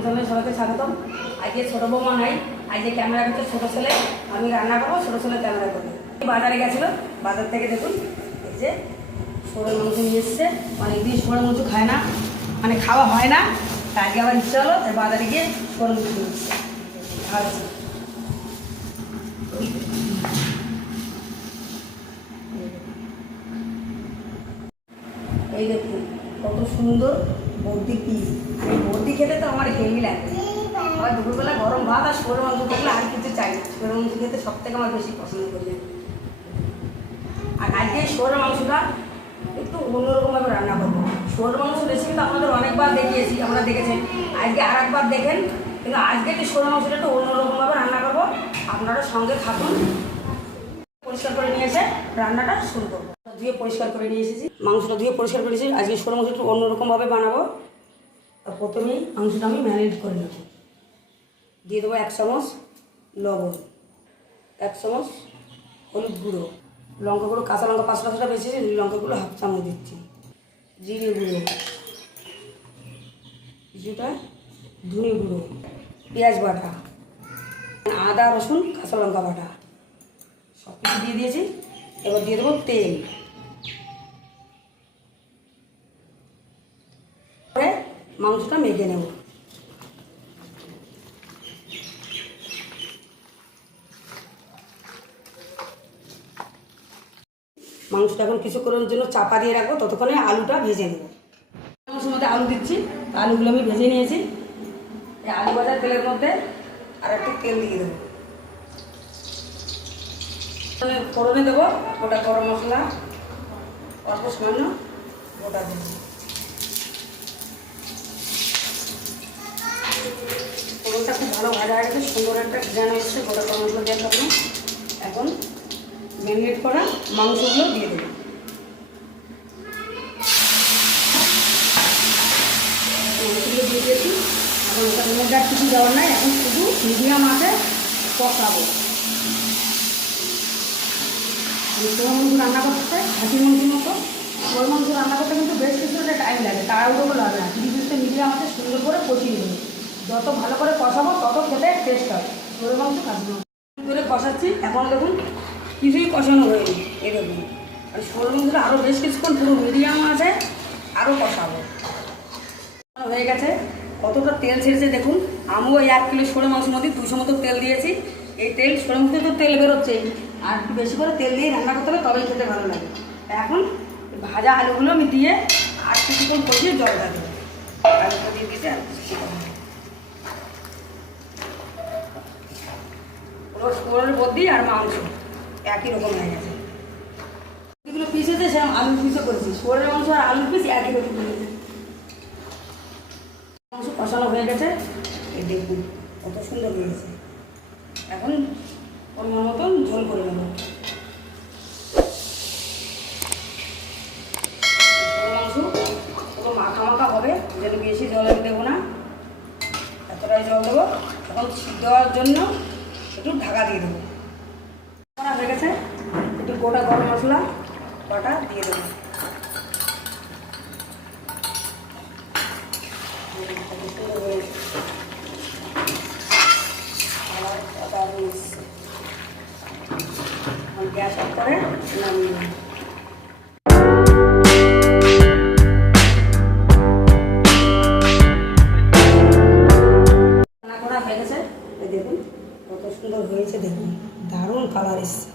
সবাইকে স্বাগতম। আজকে ছোটো বৌমা নাই, আজকে ক্যামেরা করছে ছোটো ছেলে, আমি রান্না করব, ছোটো ছেলে ক্যামেরা করব। বাজারে গেছিল, বাজার থেকে দেখুন, এই যে সরল মাংস নিয়ে এসছে। অনেকদিন সরল মাংস খায় না মানে খাওয়া হয় না তাই আজকে আবার ইচ্ছা হলো, তাই বাজারে গিয়ে সরল মাংস নিয়ে এসছে। ভাবছি এই দেখুন, কত সুন্দর বর্দি কি এই বর্দি খেতে তো আমার হেভি লাগে। আবার দুপুরবেলা গরম ভাত আর সরু মাংস থাকলে আর কিছু চাই না। সরু মাংস খেতে সব থেকে আমার বেশি পছন্দ করি আর আজকে সরু মাংসটা একটু অন্যরকমভাবে রান্না করব। সরু মাংস রেসিপি তো আপনাদের অনেকবার দেখিয়েছি আপনারা দেখেছেন আজকে আর একবার দেখেন, কিন্তু আজকে যে সরু মাংসটা একটু অন্যরকমভাবে রান্না করব, আপনারা সঙ্গে থাকুন। পরিষ্কার করে নিয়ে এসে রান্নাটা শুরু করব। ধুয়ে পরিষ্কার করে নিয়ে এসেছি। মাংসটা ধুয়ে পরিষ্কার করে এসেছি আজকে সরু মাংস একটু অন্যরকমভাবে বানাবো। আর প্রথমেই মাংসটা আমি ম্যারিনেট করে নেব। দিয়ে দেবো এক চামচ লবণ, এক চামচ হলুদ গুঁড়ো লঙ্কা গুঁড়ো কাঁচা লঙ্কা পাঁচটা ছটা বেশি লঙ্কা গুঁড়ো হাফ চামচ দিচ্ছি। জিরে গুঁড়ো, কিছুটা ধনে গুঁড়ো, পেঁয়াজ বাটা, আদা রসুন, কাঁচা লঙ্কা বাটা। সব কিছু দিয়ে দিয়েছি। এবার দিয়ে দেবো তেল পরে মাংসটা মেখে নেব। মাংসটা এখন কিছুক্ষণের জন্য চাপা দিয়ে রাখব, ততক্ষণে আলুটা ভেজে নেব। মাংসের মধ্যে আলু দিচ্ছি আলুগুলো আমি ভেজে নিয়েছি। এই আলু ভাজার তেলের মধ্যে আর একটু তেল দিয়ে দেবো। আমি ফোড়নে দেবো, গোটা গরম মশলা, অল্প সামান্য গোটা দেবো। ফোড়নটা খুব ভালো ভাজা হয়ে গেছে সুন্দর একটা ডিজাইন এসছে, গোটা মশলা দেওয়ার কারণে এখন ম্যারিনেট করা মাংসগুলো দিয়ে দেবো। দিয়ে দিয়েছি। এখন কিছু দেওয়ার নাই, এখন শুধু মিডিয়াম আছে, কষাবো। মাংস রান্না করতে খাসি মাংসের মতো। সোয়া মাংস রান্না করতে কিন্তু বেশ কিছুটা টাইম লাগে, তাড়াহুড়ো লাগে না। ধীরে মিডিয়াম আছে, সুন্দর করে কষিয়ে নেবে। যত ভালো করে কষাবো, তত খেতে টেস্ট হবে সোয়া মাংস খাসি করে কষাচ্ছি, এখন দেখুন, কিছুই কষানো হয়নি, এই দেখুন। আর সোয়া মাংসটা আরও বেশ কিছুক্ষণ পুরো মিডিয়াম আছে আরও কষাবো। হয়ে গেছে, কতটা তেল ছেড়েছে দেখুন। আমিও এই এক কিলো ষোলো মাংসের মধ্যে দুশো মতো তেল দিয়েছি। এই তেল ষোলো মাংসে তো তেল বেরোচ্ছেই। আর একটু বেশি করে তেল দিয়ে রান্না করতে হবে, তবেই খেতে ভালো লাগে। এখন ভাজা আলুগুলো আমি দিয়ে আর কিছুক্ষণ কষিয়ে জল দিয়ে দিতে আর কিছু শোলের বদ্যি আর মাংস একই রকম হয়ে গেছে। যেগুলো পিস হয়েছে সেরকম আলু পিসও করেছি। শোলের মাংস আর আলুর পিস একই রকম হয়েছে মাংস কষানো হয়ে গেছে। এই দেখুন, কত সুন্দর হয়ে গেছে। এখন অন্য মতন ঝোল করে নেব। মাংস পুরো মাখা মাখা হবে, যেন বেশি জল দেবো না। এতটাই জল দেবো। এখন সিদ্ধ হওয়ার জন্য একটু ঢাকা দিয়ে দেবো। করা হয়ে গেছে। একটু গোটা গরম মশলা বাটা দিয়ে দেবো। গ্যাস করে নামিয়ে হয়েছে, দেখুন। দারুণ কালার এসছে।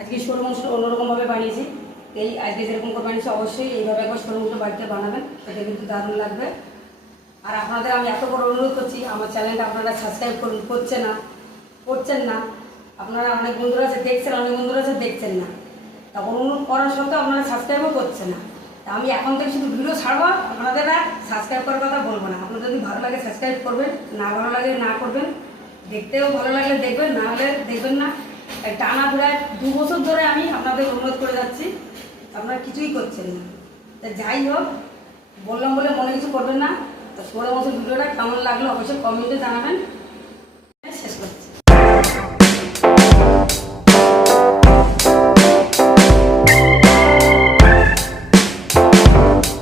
আজকে সরু মাংস অন্যরকমভাবে বানিয়েছি। এই আজকে যেরকম করে বানিয়েছি, অবশ্যই এইভাবে একবার সরু বাড়িতে বানাবেন। এটা কিন্তু দারুণ লাগবে। আর আপনাদের আমি এত বড় অনুরোধ করছি, আমার চ্যানেলটা আপনারা সাবস্ক্রাইব করুন। করছে না, করছেন না। আপনারা অনেক বন্ধুরা আছে, দেখছেন, অনেক বন্ধুরা আছে, দেখছেন না। তখন অনুরোধ করার সত্ত্বেও আপনারা সাবস্ক্রাইবও করছেন না। আমি এখন থেকে শুধু ভিডিও ছাড়বো, আপনাদের আর সাবস্ক্রাইব করার কথা বলব না। আপনাদের যদি ভালো লাগে, সাবস্ক্রাইব করবেন, না ভালো লাগে, না করবেন দেখতেও ভালো লাগলে দেখবেন, না হলে দেখবেন না। টানা প্রায় দু বছর ধরে আমি আপনাদের অনুরোধ করে যাচ্ছি, আপনারা কিছুই করছেন না। তা যাই হোক, বললাম বলে মনে কিছু করবেন না। তা ষোলো বছর ভিডিওটা কেমন লাগল অবশ্যই কমেন্টে জানাবেন।